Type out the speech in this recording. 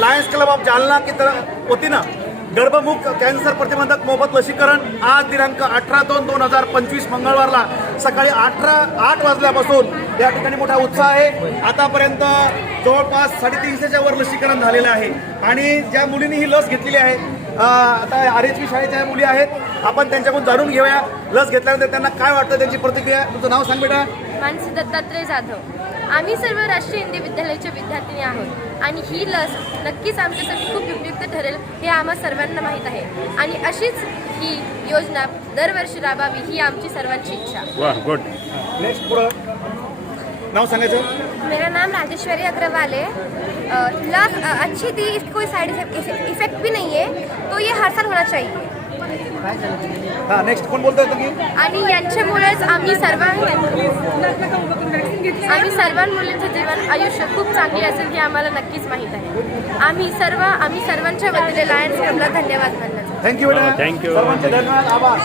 Lions club of Jalna की तर वतीनं गर्भमुख कॅन्सर प्रतिबंधक मोफत लसीकरण आज दिनांक अठरा दोन दोन हजार पंचवीस मंगळवारला सकाळी अठरा आठ वाजल्यापासून या ठिकाणी मोठा उत्साह आहे. आतापर्यंत जवळपास साडेतीनशेच्या वर लसीकरण झालेलं आहे. आणि ज्या मुलींनी ही लस घेतलेली आहे आता आर एच पी शाळेच्या मुली आहेत. आपण त्यांच्याकडून जाणून घेऊया लस घेतल्यानंतर त्यांना काय वाटतं त्यांची प्रतिक्रिया? तुमचं नाव सांग बेटा. मानसी दत्तात्रय जाधव. आम्ही सर्व राष्ट्रीय हिंदी विद्यालयाच्या विद्यार्थिनी आहोत. आणि ही लस नक्कीच आमच्यासाठी खूप उपयुक्त ठरेल हे आम्हा सर्वांना माहीत आहे. आणि अशीच ही योजना दरवर्षी राबावी ही आमची सर्वांची इच्छा. वाह गुड नेक्स्ट पुढं. नाव सांगायचं? मेरा नाम राजेश्वरी अग्रवाल है अ, लस अच्छी थी इसकी कोई साइड इफेक्ट भी नहीं है तो ये हर साल होना चाहिए. हां नेक्स्ट कोण बोलतोय तुम्ही? आणि यांच्यामुळेच आम्ही सर्व आम्ही सर्व मुलींचे जीवन आयुष्य खूप चांगले असेल हे आम्हाला नक्कीच माहीत आहे. आम्ही सर्व आम्ही सर्वांच्या वतीने लायन्स क्लबला धन्यवाद मानतो थँक्यू बेटा